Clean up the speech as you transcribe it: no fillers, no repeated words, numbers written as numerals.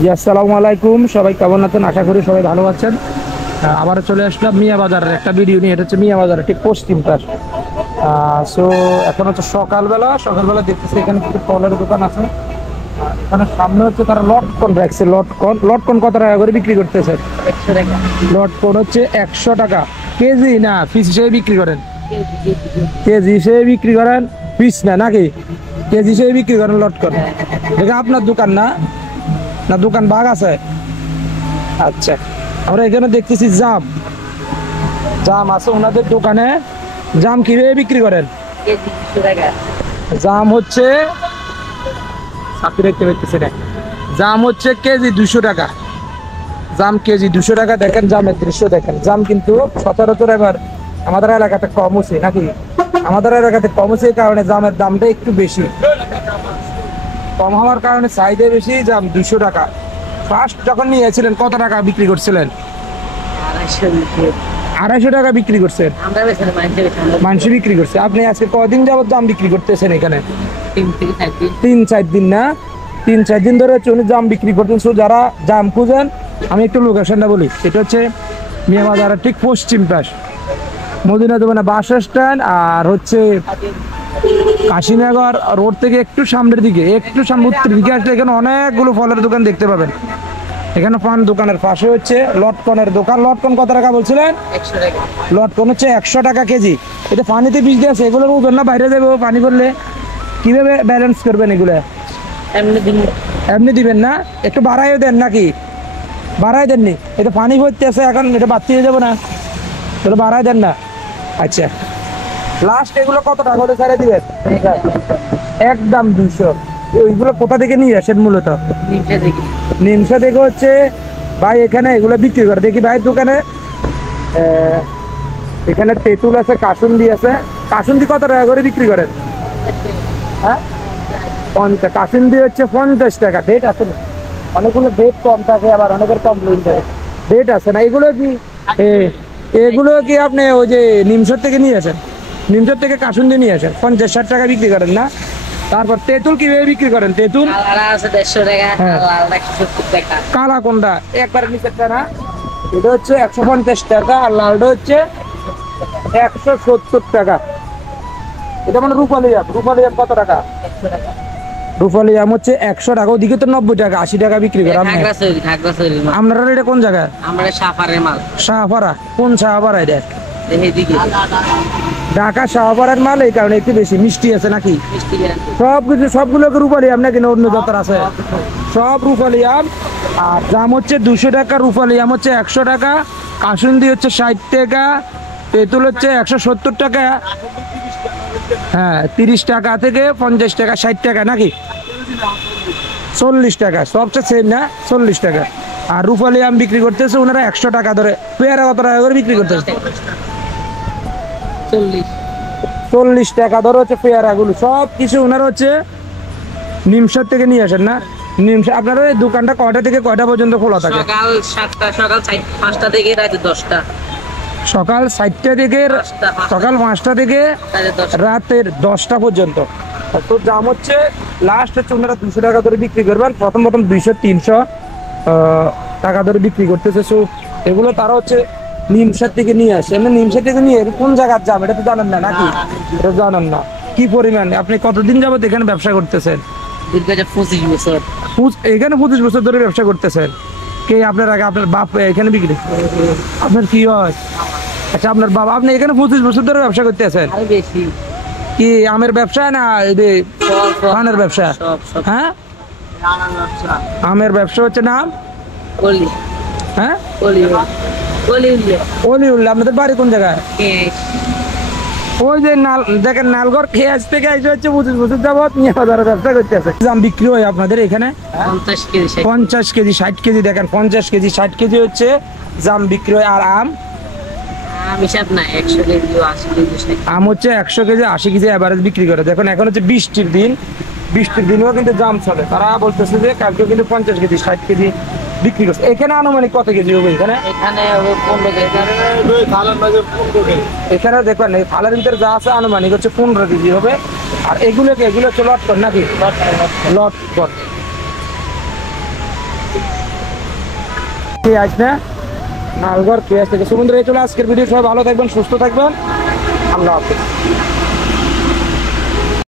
জি আসসালামু আলাইকুম, সবাই কেমন আছেন? আশা করি সবাই ভালো আছেন। আবার চলে আসলাম মিয়া বাজারের একটা ভিডিও নিয়ে। এটা হচ্ছে মিয়া বাজারের ঠিক পশ্চিম পাশ। সো এখন হচ্ছে সকালবেলা দেখতেছি এখানে কিছু ফলের দোকান আছে। এখানে সামনে হচ্ছে তারা লটকন রাখছে। লটকন কত টাকা করে বিক্রি করতেছে? 100 টাকা লটকন হচ্ছে 100 টাকা কেজি, না পিস হিসেবে বিক্রি করেন? কেজি হিসেবে বিক্রি করেন, পিস না নাকি? কেজি হিসেবে বিক্রি করেন লটকন। এটা আপনার দোকান না? না দোকান ভাগ আছে? আচ্ছা, আমরা এখানে দেখতেছি জাম আছে ওনাদের দোকানে। জাম কিভাবে বিক্রি করেন? কেজি 200 টাকা। জাম হচ্ছে দেখতে পাচ্ছি না, জাম হচ্ছে কেজি 200 টাকা। জাম কেজি 200 টাকা। দেখেন জামের দৃশ্য দেখেন। জাম কিন্তু সচরাচর এবার আমাদের এলাকাতে কম হচ্ছে নাকি? আমাদের এলাকাতে কম হচ্ছে এই কারণে জামের দামটা একটু বেশি। কম হওয়ার কারণে চাহিদা বেশি। জাম 200 টাকা। ফার্স্ট যখন নিয়েছিলেন কত টাকা বিক্রি করছিলেন? 250 টাকা বিক্রি করছেন। আমরা বেশি মানুষ বিক্রি করছে। আপনি আজকে কদিন যাবত জাম বিক্রি করতেছেন এখানে? 3 থেকে 4 দিন। 3-4 দিন না? 3-4 দিন ধরে হচ্ছে উনি জাম বিক্রি করতেন। সো যারা জাম খুঁজেন, আমি একটু লোকেশনটা বলি। এটা হচ্ছে মিয়া বাজারের ঠিক পশ্চিম পাশ, মদিনা দোকানে বাস স্ট্যান্ড, আর হচ্ছে কাশীনগর রোড থেকে একটু সামনের দিকে, একটু সামনে উত্তর দিকে আসলে এখানে অনেকগুলো ফলের দোকান দেখতে পাবেন। এখানে পান দোকানের পাশে হচ্ছে লটকনের দোকান। লটকন কত টাকা বলছিলেন? 100 টাকা। লটকন হচ্ছে 100 টাকা কেজি। এটা পানিতে বীজ দিয়ে আছে, এগুলোর ওজন না বাইরে যাবে পানি পড়লে? কিভাবে ব্যালেন্স করবেন এগুলো? এমনি দিন এমনি দিবেন না? একটু বাড়াইও দেন নাকি? বাড়াই দেননি? এটা পানি ভরতে আছে এখন, এটা বাড়তি হয়ে যাবো না? তাহলে বাড়াই দেন না। আচ্ছা, লাস্ট এগুলো কত টাকা করে ছেড়ে দিবেন? একদম 200। ওইগুলো কোথা থেকে নিয়ে আসেন মূলত? নিচে দেখি। নিমসা থেকে হচ্ছে ভাই এখানে এগুলো বিক্রি করে দেখি ভাইয়ের দোকানে। এখানে তেঁতুল আছে, কাসুন্দি আছে। কাসুন্দি কত টাকা করে বিক্রি করেন? হ্যাঁ, 50। কাসুন্দি হচ্ছে 50 টাকা। ডেট আছে না? অনেকগুলো ডেট কম থাকে, আবার অনেকের কমপ্লেন থাকে। ডেট আছে না? এগুলো কি এগুলো কি আপনি ওই যে নিমসর থেকে নিয়ে আসেন? নিমসর থেকে কাসুন্দি নিয়ে আসেন, 50-60 টাকা বিক্রি করেন না? তারপর তেঁতুল কিভাবে বিক্রি করেন? তেঁতুল কালার আছে 150 টাকা, হ্যাঁ। লাল 170 টাকা। কালা কোনটা? একবারে নিচেরটা না? এটা হচ্ছে 150 টাকা, আর লালটা হচ্ছে 170 টাকা। এটা মানে রূপালি আম। রূপালি আম কত টাকা? 100 টাকা। রূপালি আম হচ্ছে 100 টাকা। ওদিকে তো 90 টাকা 80 টাকা বিক্রি করে। খাগড়াছড়ি মাল। আপনারা এটা কোন জায়গায়? আমরা সাফারের মাল। শাহপাড়া? কোন শাহপাড়া এটা? এইদিকে ঢাকা শাহপাড়ার মাল, এই কারণে একটু বেশি মিষ্টি আছে নাকি? মিষ্টি গ্যারান্টি। সবগুলোকে রূপালি আম নাকি? অন্য দরকার আছে? সব রূপালি আম। আর দাম হচ্ছে 200 টাকা। রূপালি আম হচ্ছে 100 টাকা। কাসুন্দি হচ্ছে 60 টাকা। তেঁতুল হচ্ছে 170 টাকা। হ্যাঁ, 30 টাকা থেকে 50 টাকা, 60 টাকা নাকি? 40 টাকা। সবচেয়ে সেম না? 40 টাকা। আর রূপালি আম বিক্রি করতেছে ওনারা 100 টাকা ধরে। পেয়ারা কত টাকা করে বিক্রি করতেছে? 40। 40 টাকা ধরে হচ্ছে পেয়ারাগুলো। সব কিছু ওনারা হচ্ছে নিমসার থেকে নিয়ে আসেন না? নিমসা। আপনার এই দোকানটা কয়টা থেকে কয়টা পর্যন্ত খোলা থাকে? সকাল 7টা, সকাল 5টা থেকে রাত 10টা। সকাল 7টা থেকে সকাল 5টা থেকে রাতের 10টা পর্যন্ত। তো দাম হচ্ছে লাস্ট হচ্ছে ওনারা 200 টাকা ধরে বিক্রি করবেন। প্রথম 200-300 টাকা ধরে বিক্রি করতেছে। সো এগুলো তারা হচ্ছে নিমসার থেকে নিয়ে আসে। এমনি নিমসার থেকে নিয়ে কোন জায়গার জাম এটা তো জানেন না নাকি? এটা জানেন না। কি পরিমাণ? আপনি কতদিন যাবত এখানে ব্যবসা করতেছেন? 25 বছর। এখানে 25 বছর ধরে ব্যবসা করতেছেন? কে আপনার আগে? আপনার বাপ এখানে বিক্রি? আপনার কি হয়? আচ্ছা, আপনার বাবা। আপনি এখানে 25 বছর ধরে ব্যবসা করতেছেন? আর বেশি। কি আমের ব্যবসা না পানের ব্যবসা? সব হ্যাঁ, আমের ব্যবসা হচ্ছে নাম? কলি। হ্যাঁ, অলিউল্লাহ। আপনাদের বাড়ি কোন জায়গায়? ওই যে দেখেন নালগড় খেয়াজ থেকে এসে হচ্ছে 25 বছর যাবত নিয়ে বাজারে ব্যবসা করতেছে। জাম বিক্রি হয় আপনাদের এখানে 50 কেজি 50 কেজি 60 কেজি। দেখেন 50 কেজি 60 কেজি হচ্ছে জাম বিক্রি হয়। আর আম? হিসাব না, 100 কেজি 80 কেজি 60। আম হচ্ছে 100 কেজি 80 কেজি অ্যাভারেজ বিক্রি করে। দেখুন এখন হচ্ছে বৃষ্টির দিন, বৃষ্টির দিনেও কিন্তু জাম চলে। তারা বলতেছে যে কালকে কিন্তু 50 কেজি 60 কেজি বিক্রি করছে। এখানে আনুমানিক কত কেজি হবে এখানে? এখানে হবে 15 কেজি। এখানে দেখবেন এই থালের ভিতরে যা আছে আনুমানিক হচ্ছে 15 কেজি হবে। আর এগুলো হচ্ছে লটকন নাকি? লটকন। আসবে নালগড় কেস থেকে। সুমন্দ্র এই চলে আজকের ভিডিও, সবাই ভালো থাকবেন, সুস্থ থাকবেন, আল্লাহ হাফেজ।